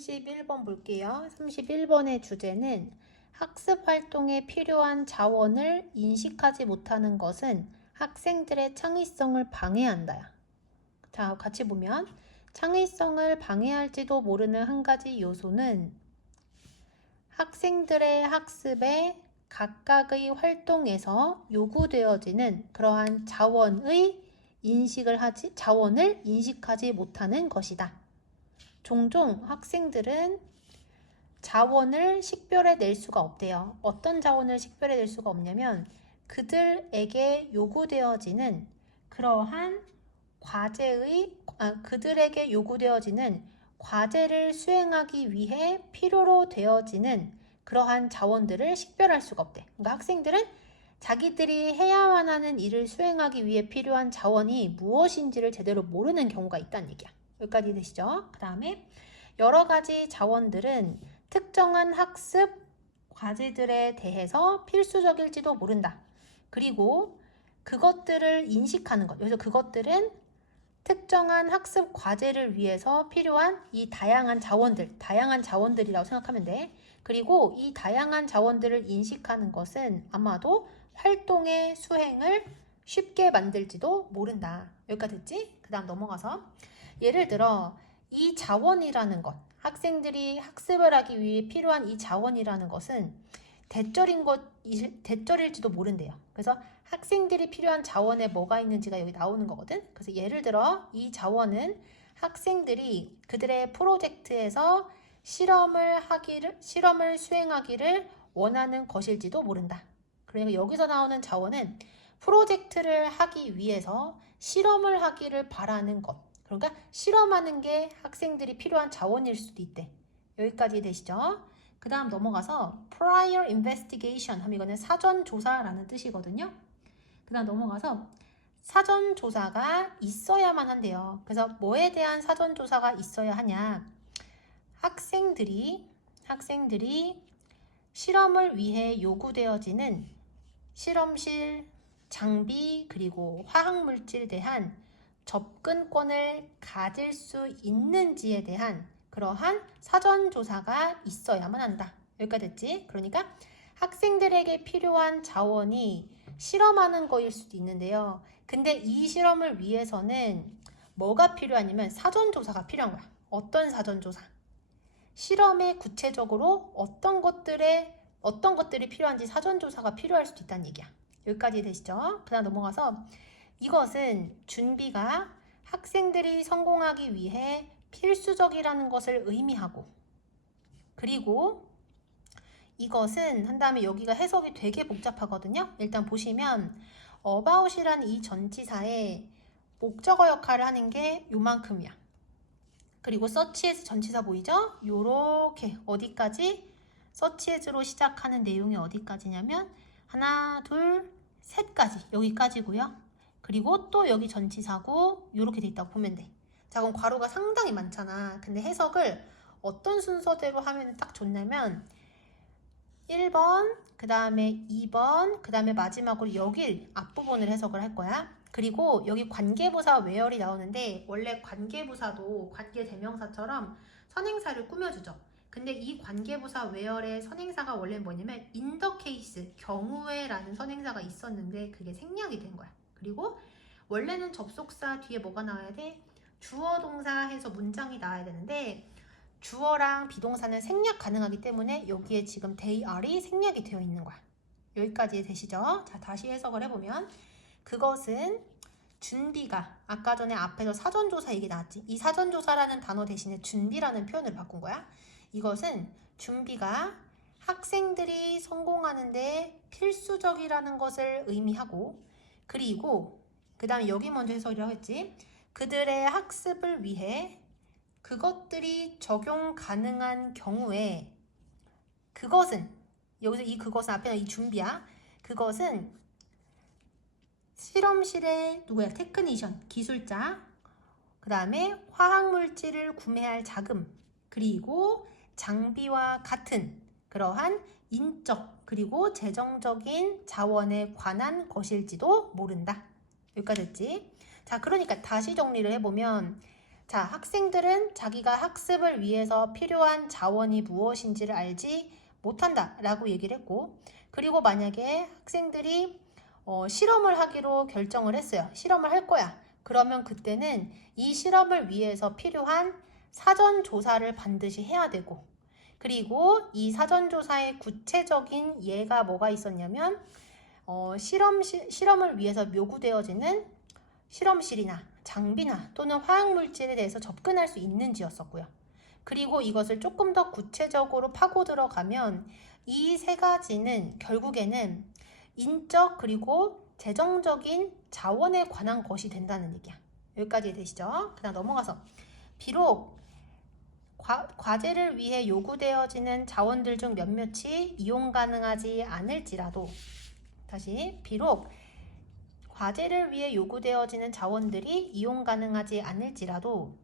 31번 볼게요. 31번의 주제는 학습 활동에 필요한 자원을 인식하지 못하는 것은 학생들의 창의성을 방해한다. 자, 같이 보면 창의성을 방해할지도 모르는 한 가지 요소는 학생들의 학습에 각각의 활동에서 요구되어지는 그러한 자원을 인식하지 못하는 것이다. 종종 학생들은 자원을 식별해낼 수가 없대요. 어떤 자원을 식별해낼 수가 없냐면 그들에게 요구되어지는 그러한 그들에게 요구되어지는 과제를 수행하기 위해 필요로 되어지는 그러한 자원들을 식별할 수가 없대. 그러니까 학생들은 자기들이 해야만 하는 일을 수행하기 위해 필요한 자원이 무엇인지를 제대로 모르는 경우가 있다는 얘기야. 여기까지 되시죠? 그 다음에 여러 가지 자원들은 특정한 학습 과제들에 대해서 필수적일지도 모른다. 그리고 그것들을 인식하는 것. 여기서 그것들은 특정한 학습 과제를 위해서 필요한 이 다양한 자원들이라고 생각하면 돼. 그리고 이 다양한 자원들을 인식하는 것은 아마도 활동의 수행을 쉽게 만들지도 모른다. 여기까지 됐지? 그 다음 넘어가서 예를 들어 이 자원이라는 것, 학생들이 학습을 하기 위해 필요한 이 자원이라는 것은 대절일지도 모른대요. 그래서 학생들이 필요한 자원에 뭐가 있는지가 여기 나오는 거거든. 그래서 예를 들어 이 자원은 학생들이 그들의 프로젝트에서 실험을 수행하기를 원하는 것일지도 모른다. 그러니까 여기서 나오는 자원은 프로젝트를 하기 위해서 실험을 하기를 바라는 것. 그러니까 실험하는 게 학생들이 필요한 자원일 수도 있대. 여기까지 되시죠? 그 다음 넘어가서 prior investigation 하면 이거는 사전 조사라는 뜻이거든요. 그 다음 넘어가서 사전 조사가 있어야만 한대요. 그래서 뭐에 대한 사전 조사가 있어야 하냐? 학생들이 실험을 위해 요구되어지는 실험실 장비 그리고 화학물질에 대한 접근권을 가질 수 있는지에 대한 그러한 사전조사가 있어야만 한다. 여기까지 됐지? 그러니까 학생들에게 필요한 자원이 실험하는 거일 수도 있는데요. 근데 이 실험을 위해서는 뭐가 필요하냐면 사전조사가 필요한 거야. 어떤 사전조사? 실험에 구체적으로 어떤 것들이 필요한지 사전조사가 필요할 수도 있다는 얘기야. 여기까지 되시죠? 그 다음 넘어가서 이것은 준비가 학생들이 성공하기 위해 필수적이라는 것을 의미하고 그리고 이것은 한 다음에 여기가 해석이 되게 복잡하거든요. 일단 보시면 about이라는 이 전치사에 목적어 역할을 하는 게 요만큼이야. 그리고 searchas 전치사 보이죠? 요렇게 어디까지? searchas로 시작하는 내용이 어디까지냐면 하나, 둘, 셋까지 여기까지고요. 그리고 또 여기 전치사고 요렇게 돼 있다고 보면 돼. 자, 그럼 괄호가 상당히 많잖아. 근데 해석을 어떤 순서대로 하면 딱 좋냐면 1번, 그 다음에 2번, 그 다음에 마지막으로 여기 앞부분을 해석을 할 거야. 그리고 여기 관계부사 where이 나오는데 원래 관계부사도 관계대명사처럼 선행사를 꾸며주죠. 근데 이 관계부사 where의 선행사가 원래 뭐냐면 in the case, 경우에 라는 선행사가 있었는데 그게 생략이 된 거야. 그리고 원래는 접속사 뒤에 뭐가 나와야 돼? 주어 동사 해서 문장이 나와야 되는데 주어랑 비동사는 생략 가능하기 때문에 여기에 지금 they are이 생략이 되어 있는 거야. 여기까지 되시죠? 자, 다시 해석을 해보면 그것은 준비가 아까 전에 앞에서 사전조사 얘기 나왔지. 이 사전조사라는 단어 대신에 준비라는 표현을 바꾼 거야. 이것은 준비가 학생들이 성공하는데 필수적이라는 것을 의미하고 그리고 그 다음에 여기 먼저 해석이라고 했지. 그들의 학습을 위해 그것들이 적용 가능한 경우에 그것은 여기서 이 그것은 앞에는 이 준비야. 그것은 실험실의 누구야? 테크니션, 기술자. 그 다음에 화학물질을 구매할 자금 그리고 장비와 같은 그러한 인적 그리고 재정적인 자원에 관한 것일지도 모른다. 여기까지 됐지? 자, 그러니까 다시 정리를 해보면 자, 학생들은 자기가 학습을 위해서 필요한 자원이 무엇인지를 알지 못한다 라고 얘기를 했고, 그리고 만약에 학생들이 실험을 하기로 결정을 했어요. 실험을 할 거야. 그러면 그때는 이 실험을 위해서 필요한 사전 조사를 반드시 해야 되고, 그리고 이 사전 조사의 구체적인 예가 뭐가 있었냐면 실험을 위해서 요구되어지는 실험실이나 장비나 또는 화학물질에 대해서 접근할 수 있는지였었고요. 그리고 이것을 조금 더 구체적으로 파고 들어가면 이 세 가지는 결국에는 인적 그리고 재정적인 자원에 관한 것이 된다는 얘기야. 여기까지 되시죠? 그다음 넘어가서 비록 과제를 위해 요구되어지는 자원들 중 몇몇이 이용 가능하지 않을지라도, 다시 비록 과제를 위해 요구되어지는 자원들이 이용 가능하지 않을지라도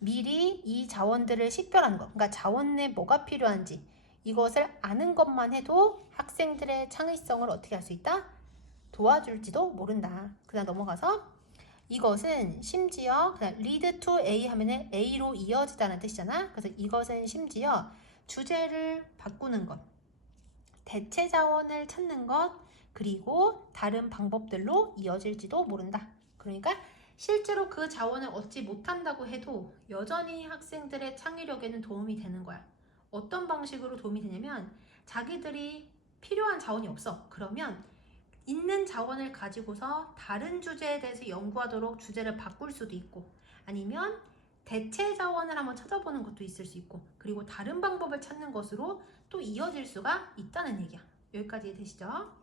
미리 이 자원들을 식별하는 것, 그러니까 자원에 뭐가 필요한지 이것을 아는 것만 해도 학생들의 창의성을 어떻게 할 수 있다? 도와줄지도 모른다. 그다음 넘어가서 이것은 심지어 그냥 lead to A 하면은 A로 이어지다는 뜻이잖아. 그래서 이것은 심지어 주제를 바꾸는 것, 대체 자원을 찾는 것, 그리고 다른 방법들로 이어질지도 모른다. 그러니까 실제로 그 자원을 얻지 못한다고 해도 여전히 학생들의 창의력에는 도움이 되는 거야. 어떤 방식으로 도움이 되냐면 자기들이 필요한 자원이 없어. 그러면 있는 자원을 가지고서 다른 주제에 대해서 연구하도록 주제를 바꿀 수도 있고, 아니면 대체 자원을 한번 찾아보는 것도 있을 수 있고, 그리고 다른 방법을 찾는 것으로 또 이어질 수가 있다는 얘기야. 여기까지 되시죠?